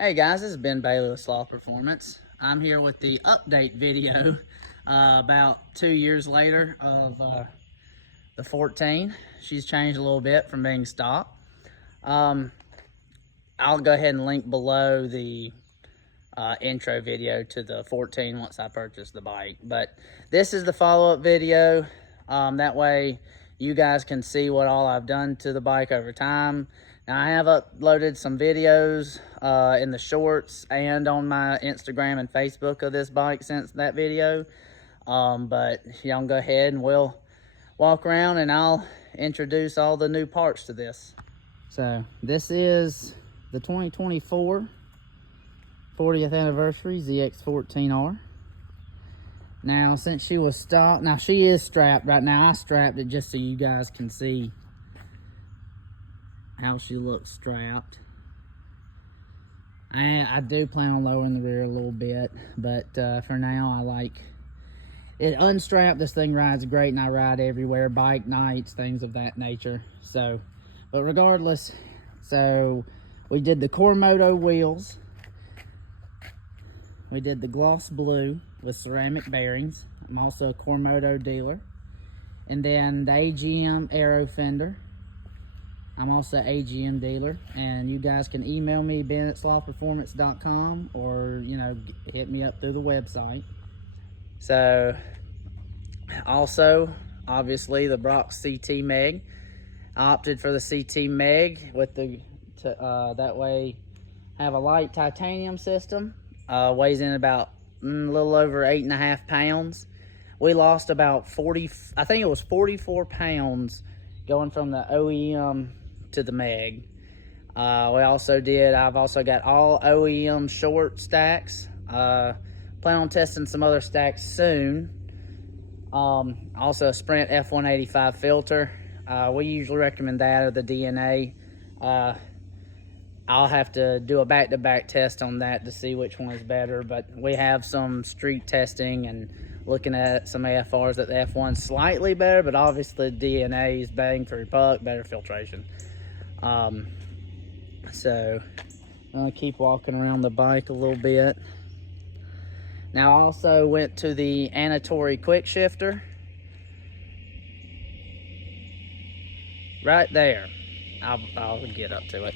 Hey guys, this is Ben Bailey with Sloth Performance. I'm here with the update video about 2 years later of the 14. She's changed a little bit from being stock. I'll go ahead and link below the intro video to the 14 once I purchase the bike. But this is the follow-up video. That way you guys can see what all I've done to the bike over time. Now, I have uploaded some videos in the shorts and on my Instagram and Facebook of this bike since that video. But y'all go ahead and we'll walk around and I'll introduce all the new parts to this. So this is the 2024 40th anniversary ZX14R. Now, since she was stock, now she is strapped right now. I strapped it just so you guys can see how she looks strapped. I do plan on lowering the rear a little bit, but for now I like it unstrapped. This thing rides great and I ride everywhere, bike nights, things of that nature. So, but regardless, so we did the Cormoto wheels. We did the gloss blue with ceramic bearings. I'm also a Cormoto dealer. And then the AGM aero fender. I'm also an AGM dealer, and you guys can email me, ben@slothperformance.com, or, hit me up through the website. So, also, obviously, the Brock's CT Meg. I opted for the CT Meg with the, that way, I have a light titanium system. Weighs in about a little over 8.5 pounds. We lost about 44 pounds going from the OEM to the Meg. I've also got all OEM short stacks. Plan on testing some other stacks soon. Also a Sprint F185 filter. We usually recommend that or the DNA. I'll have to do a back-to-back test on that to see which one is better, but we have some street testing and looking at some AFRs that the F1's slightly better, but obviously DNA is bang for your buck, better filtration. So I'll keep walking around the bike a little bit. Now, I also went to the Anatori quick shifter. Right there. I'll get up to it.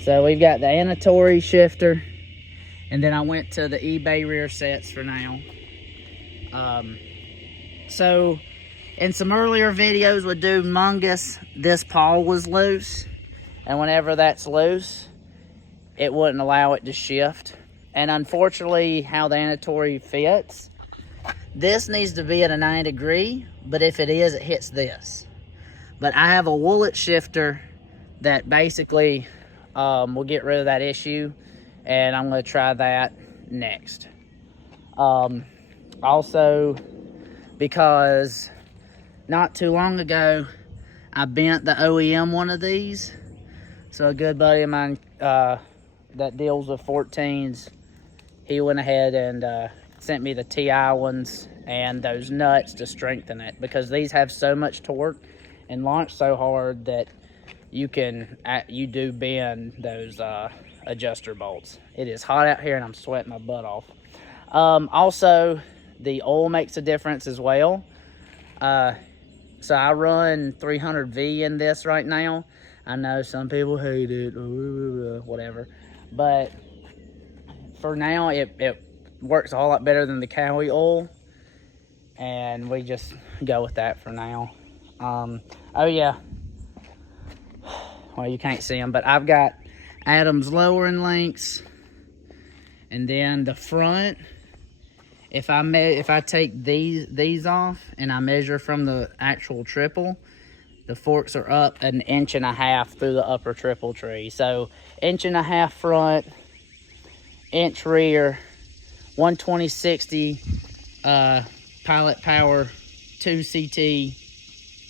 So we've got the Anatori shifter, and then I went to the eBay rear sets for now. So in some earlier videos with Dude Mungus, this pawl was loose, and whenever that's loose, it wouldn't allow it to shift. And unfortunately, how the Anatori fits, this needs to be at a 90 degree, but if it is, it hits this. But I have a Woolet shifter that basically will get rid of that issue, and I'm going to try that next. Also, because not too long ago, I bent the OEM one of these. So a good buddy of mine that deals with 14s, he went ahead and sent me the TI ones and those nuts to strengthen it, because these have so much torque and launch so hard that you do bend those adjuster bolts. It is hot out here and I'm sweating my butt off. Also, the oil makes a difference as well. So I run 300V in this right now. I know some people hate it, whatever. But for now, it works a whole lot better than the Cowie oil. And we just go with that for now. Oh yeah. Well, you can't see them, but I've got Adam's lowering links. And then the front, if I take these off and I measure from the actual triple, the forks are up 1.5 inches through the upper triple tree. So 1.5 inches front, inch rear, 120/60 pilot power, 2 CT,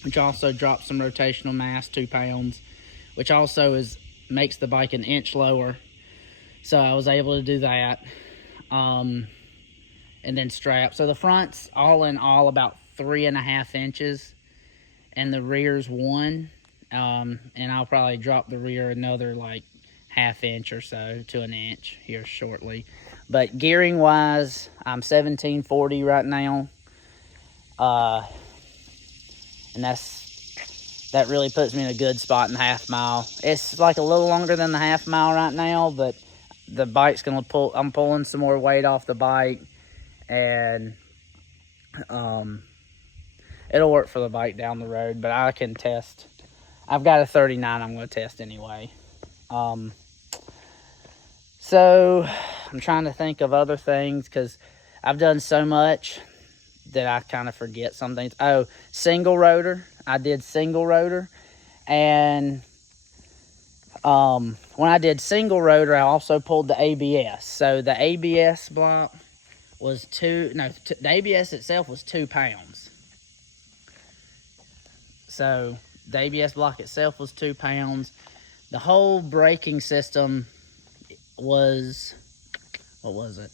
which also drops some rotational mass, 2 pounds, which also makes the bike 1 inch lower. So I was able to do that. And then strap. So the front's all in all about 3.5 inches, and the rear's 1. And I'll probably drop the rear another like half inch or so to an inch here shortly. But gearing wise, I'm 1740 right now. And that really puts me in a good spot in the half mile. It's like a little longer than the half mile right now, but the bike's gonna pull. I'm pulling some more weight off the bike, and it'll work for the bike down the road. But I can test. I've got a 39 I'm gonna test anyway. So I'm trying to think of other things because I've done so much that I kind of forget some things. Oh, single rotor. I did single rotor, and when I did single rotor, I also pulled the ABS. So the ABS block was the ABS itself was 2 pounds. So the ABS block itself was 2 pounds. The whole braking system was, what was it?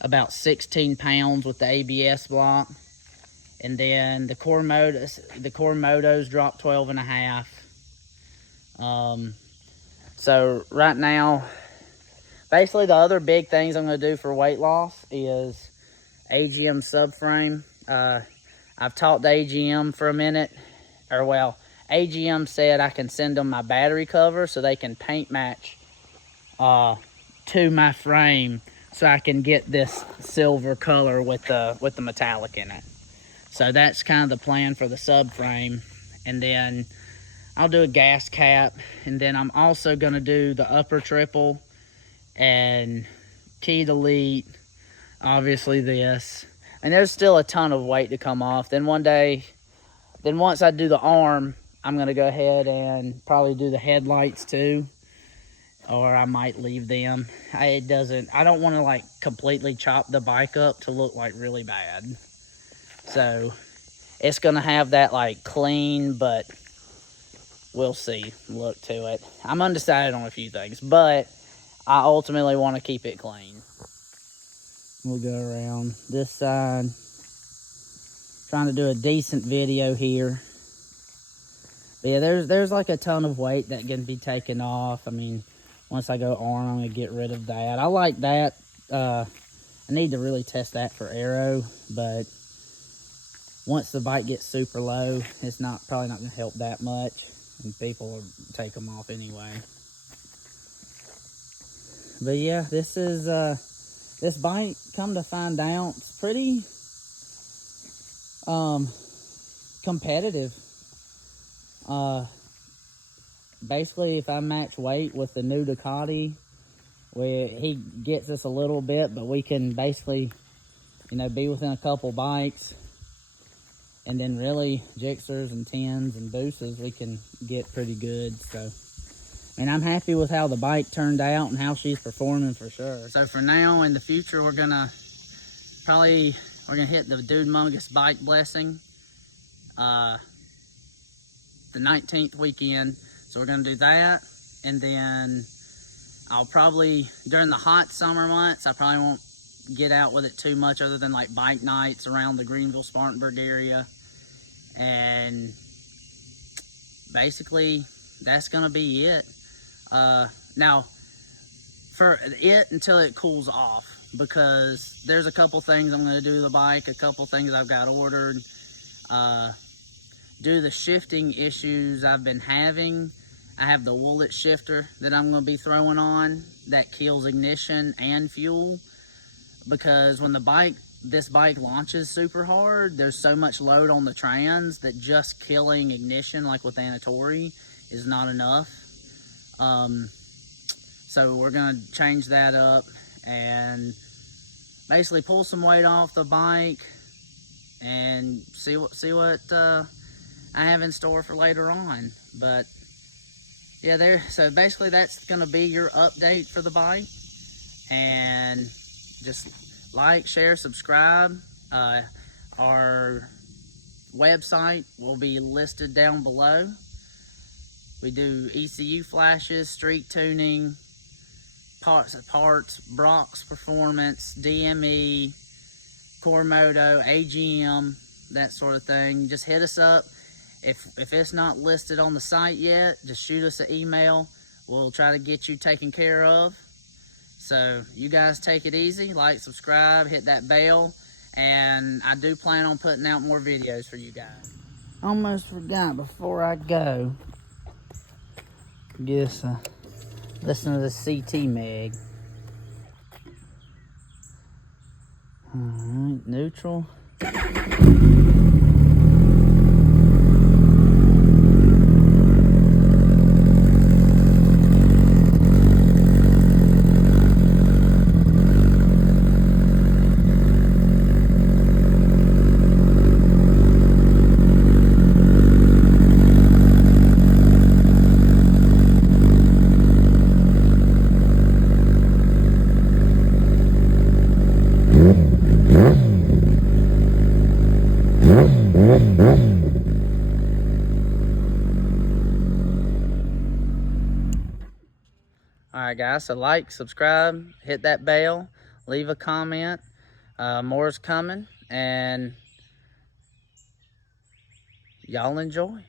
About 16 pounds with the ABS block. And then the core motos dropped 12.5. So right now, basically the other big things I'm going to do for weight loss is AGM subframe. I've talked to AGM for a minute, or well, AGM said I can send them my battery cover so they can paint match to my frame, so I can get this silver color with the metallic in it. So that's kind of the plan for the subframe. And then I'll do a gas cap, and then I'm also going to do the upper triple and key delete, obviously this. And there's still a ton of weight to come off. Then once I do the arm, I'm going to go ahead and probably do the headlights too, or I might leave them. I don't want to like completely chop the bike up to look like really bad. So it's going to have that like clean, but we'll see, look to it. I'm undecided on a few things, but I ultimately want to keep it clean. We'll go around this side. Trying to do a decent video here. But yeah, there's like a ton of weight that can be taken off. I mean, once I go arm, I'm going to get rid of that. I like that. I need to really test that for aero, but once the bike gets super low, it's probably not going to help that much, and people will take them off anyway. But yeah, this is this bike, come to find out, it's pretty competitive. Basically, if I match weight with the new Ducati, he gets us a little bit, but we can basically, be within a couple bikes. And then really, Gixxers and 10s and Booses, we can get pretty good. So, and I'm happy with how the bike turned out and how she's performing for sure. So for now, in the future, we're gonna hit the Dude Mungus Bike Blessing, the 19th weekend. So we're gonna do that, and then I'll probably, during the hot summer months, I probably won't get out with it too much other than like bike nights around the Greenville, Spartanburg area. And basically that's gonna be it. Now for it until it cools off, because there's a couple things I'm gonna do to the bike, a couple things I've got ordered. Due to the shifting issues I've been having, I have the Woolet shifter that I'm going to be throwing on that kills ignition and fuel, because when this bike launches super hard, there's so much load on the trans that just killing ignition, like with Anatori, is not enough. So we're going to change that up and basically pull some weight off the bike and see what I have in store for later on. But yeah, so basically that's gonna be your update for the bike. And just like, share, subscribe. Our website will be listed down below. We do ECU flashes, street tuning, parts, Brock's Performance, DME, Core Moto, AGM, that sort of thing. Just hit us up. If it's not listed on the site yet, just shoot us an email. we'll try to get you taken care of. So you guys take it easy, like, subscribe, hit that bell, and I do plan on putting out more videos for you guys. Almost forgot before I go. Just listen to the CT Meg. Alright, neutral. Alright guys, so like, subscribe, hit that bell, leave a comment. More's coming, and y'all enjoy.